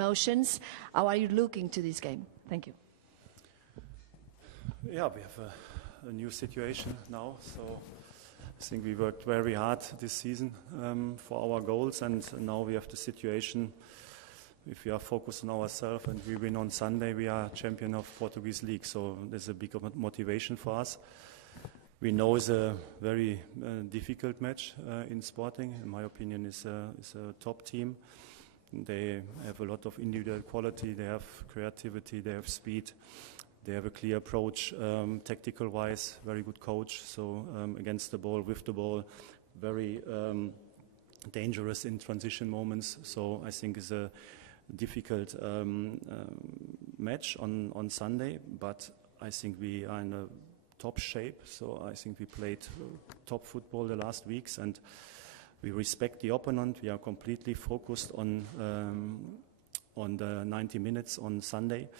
emotions. How are you looking to this game? Thank you. Yeah, we have a new situation now, so I think we worked very hard this season for our goals, and now we have the situation. If we are focused on ourselves and we win on Sunday, we are champion of Portuguese League, so there's a big motivation for us. We know it's a very difficult match in Sporting. In my opinion, it's a top team. They have a lot of individual quality, they have creativity, they have speed. They have a clear approach, tactical-wise, very good coach. So against the ball, with the ball, very dangerous in transition moments. So I think it's a difficult match on Sunday, but I think we are in a top shape. So I think we played top football the last weeks, and we respect the opponent. We are completely focused on the 90 minutes on Sunday.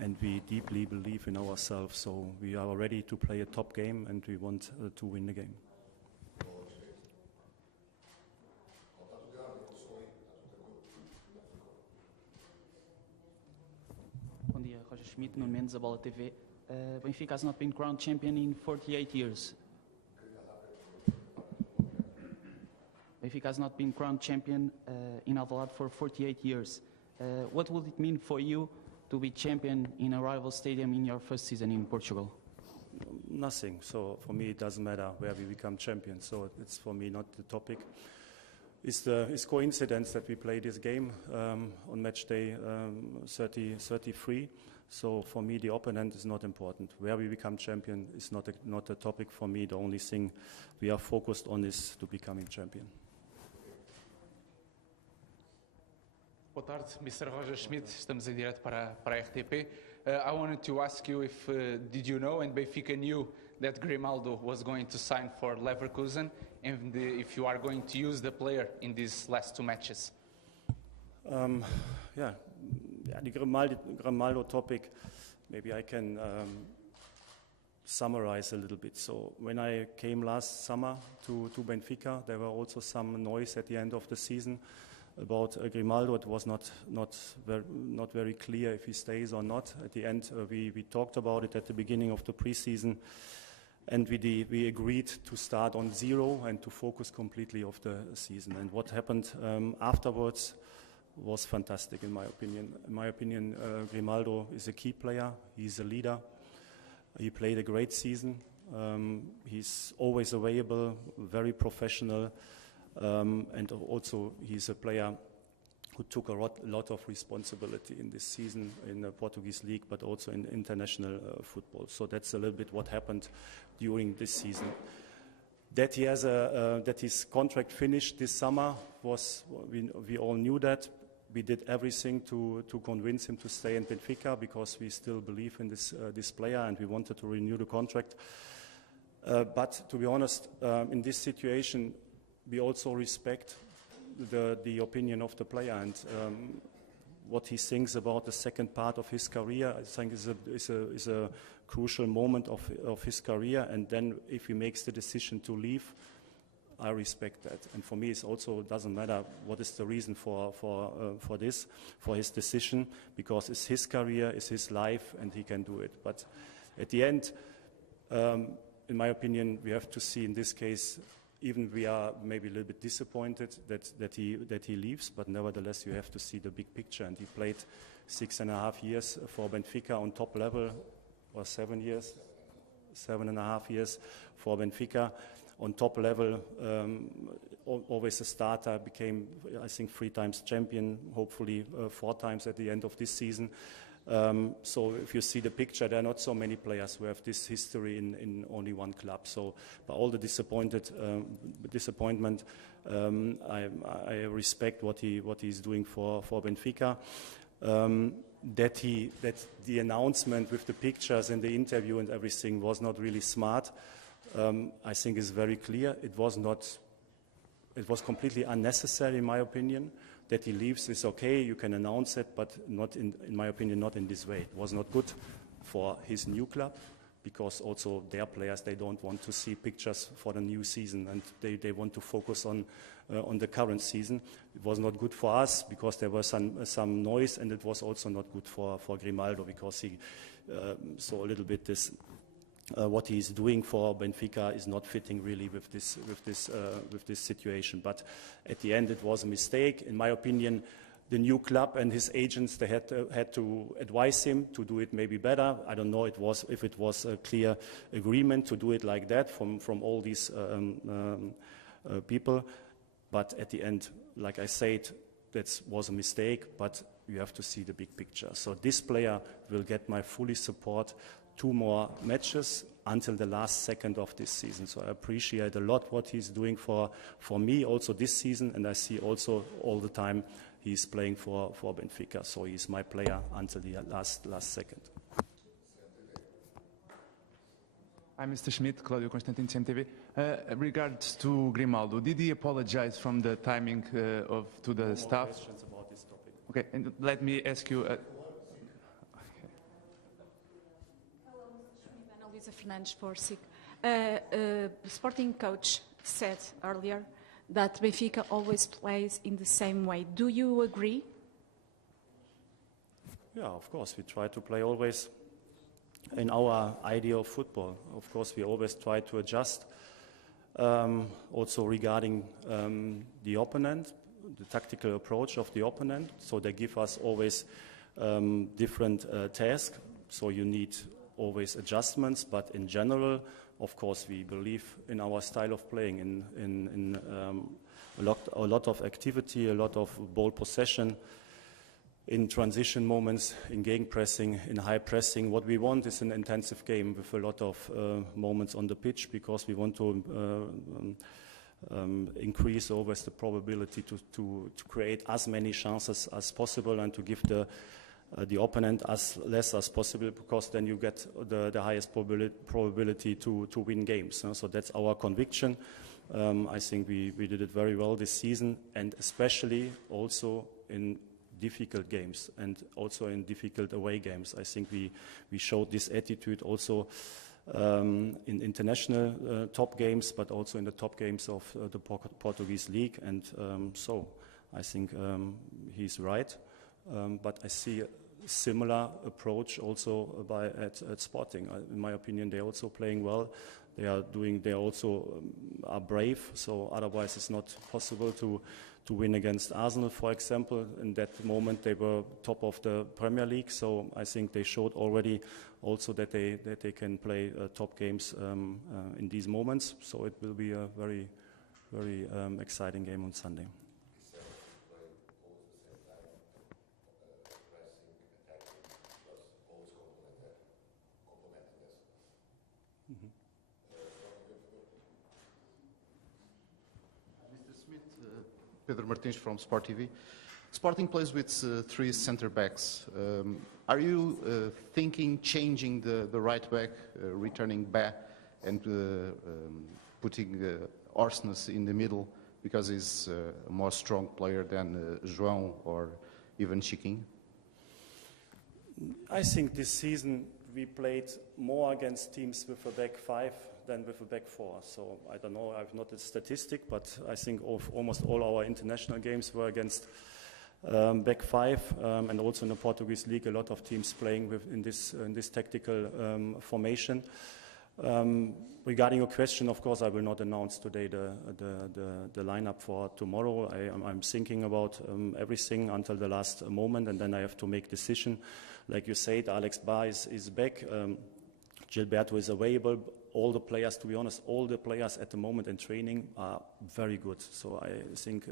And we deeply believe in ourselves, so we are ready to play a top game and we want to win the game. Bom dia, Roger Schmidt, Nuno Mendes, A Bola TV. Benfica has not been crowned champion in 48 years. Benfica has not been crowned champion in Alvalade for 48 years. What would it mean for you to be champion in a rival stadium in your first season in Portugal? Nothing. So for me, it doesn't matter where we become champions. So it's for me not the topic. It's coincidence that we play this game on match day 33. So for me, the opponent is not important. Where we become champion is not a topic for me. The only thing we are focused on is to becoming champion. Boa tarde, Mr. Roger Schmidt. Estamos em direto para a RTP. I wanted to ask you if did you know and Benfica knew that Grimaldo was going to sign for Leverkusen, and if you are going to use the player in these last two matches? The Grimaldo topic, maybe I can summarize a little bit. So when I came last summer to Benfica, there were also some noise at the end of the season about Grimaldo. It was not very clear if he stays or not. At the end, we talked about it at the beginning of the preseason, and we agreed to start on zero and to focus completely of the season. And what happened afterwards was fantastic, in my opinion. In my opinion, Grimaldo is a key player. He's a leader. He played a great season. He's always available, very professional. And also he's a player who took a lot of responsibility in this season in the Portuguese League, but also in international football. So that's a little bit what happened during this season. That he has that his contract finished this summer was we all knew that. We did everything to convince him to stay in Benfica because we still believe in this player and we wanted to renew the contract. But to be honest, in this situation, we also respect the opinion of the player and what he thinks about the second part of his career. I think is a crucial moment of his career. And then if he makes the decision to leave, I respect that. And for me, it also doesn't matter what is the reason for his decision, because it's his career, it's his life, and he can do it. But at the end, in my opinion, we have to see in this case. Even we are maybe a little bit disappointed that he leaves, but nevertheless you have to see the big picture. And he played 6.5 years for Benfica on top level, or 7 years, 7.5 years for Benfica on top level. Always a starter, became I think 3 times champion, hopefully 4 times at the end of this season. So if you see the picture, there are not so many players who have this history in only one club. So by all the disappointment, I respect what he's doing for Benfica. That the announcement with the pictures and the interview and everything was not really smart. I think is very clear. It was completely unnecessary, in my opinion. That he leaves is okay, you can announce it, but not in my opinion, not in this way. It was not good for his new club, because also their players, they don't want to see pictures for the new season, and they want to focus on the current season. It was not good for us because there was some noise, and it was also not good for Grimaldo because he saw a little bit this. What he's doing for Benfica is not fitting really with this situation. But at the end, it was a mistake. In my opinion, the new club and his agents, they had to advise him to do it maybe better. I don't know if it was a clear agreement to do it like that from all these people. But at the end, like I said, that was a mistake. But you have to see the big picture. So this player will get my fully support. 2 more matches until the last second of this season. So I appreciate a lot what he's doing for me also this season, and I see also all the time he's playing for Benfica. So he's my player until the last second. Hi, Mr. Schmidt, Claudio Constantino, CMTV. Regards to Grimaldo, did he apologize from the timing to the staff? More questions about this topic. Okay, and let me ask you. Luisa Fernandes for SIC. Sporting coach said earlier that Benfica always plays in the same way. Do you agree? Yeah, of course. We try to play always in our idea of football. Of course, we always try to adjust. Also regarding the opponent, the tactical approach of the opponent. So they give us always different tasks. So you need always adjustments, but in general, of course, we believe in our style of playing, in a lot of activity, a lot of ball possession, in transition moments, in gegenpressing, in high pressing. What we want is an intensive game with a lot of moments on the pitch, because we want to increase always the probability to create as many chances as possible and to give the opponent as less as possible, because then you get the highest probability to win games. So that's our conviction. I think we did it very well this season, and especially also in difficult games and also in difficult away games. I think we showed this attitude also in international top games, but also in the top games of the Portuguese league. And so I think he's right. But I see a similar approach also at Sporting. In my opinion, they're also playing well. They also are brave. So otherwise, it's not possible to win against Arsenal, for example. In that moment, they were top of the Premier League. So I think they showed already also that they can play top games in these moments. So it will be a very, very exciting game on Sunday. Pedro Martins from Sport TV. Sporting plays with 3 centre backs. Are you thinking changing the right back, returning back, and putting Orsnes in the middle because he's a more strong player than João or even Chiquinho? I think this season we played more against teams with a back 5 than with a back 4. So I don't know, I've not a statistic, but I think of almost all our international games were against back 5, and also in the Portuguese league, a lot of teams playing in this tactical formation. Regarding your question, of course, I will not announce today the lineup for tomorrow. I'm thinking about everything until the last moment, and then I have to make decision. Like you said, Alex Ba is back. Gilberto is available. All the players, to be honest, all the players at the moment in training are very good. So I think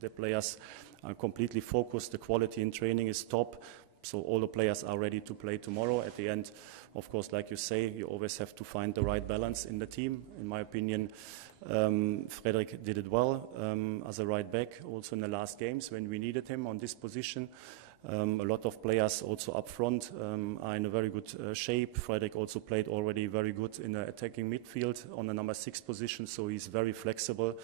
the players are completely focused. The quality in training is top. So all the players are ready to play tomorrow. At the end, of course, like you say, you always have to find the right balance in the team. In my opinion, Frederick did it well as a right back, also in the last games when we needed him on this position. A lot of players also up front are in a very good shape. Frederick also played already very good in the attacking midfield on the number 6 position, so he's very flexible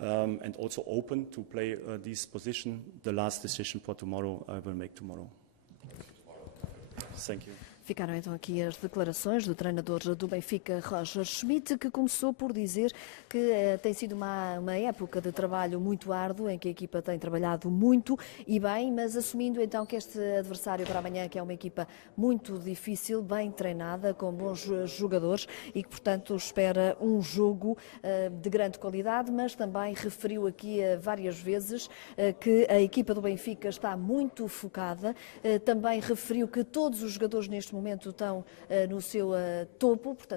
and also open to play this position. The last decision for tomorrow I will make tomorrow. Thank you. Ficaram então aqui as declarações do treinador do Benfica, Roger Schmidt, que começou por dizer que tem sido uma época de trabalho muito árduo, em que a equipa tem trabalhado muito e bem, mas assumindo então que este adversário para amanhã, que é uma equipa muito difícil, bem treinada, com bons jogadores e que, portanto, espera um jogo de grande qualidade, mas também referiu aqui várias vezes que a equipa do Benfica está muito focada, também referiu que todos os jogadores neste momento estão no seu topo, portanto,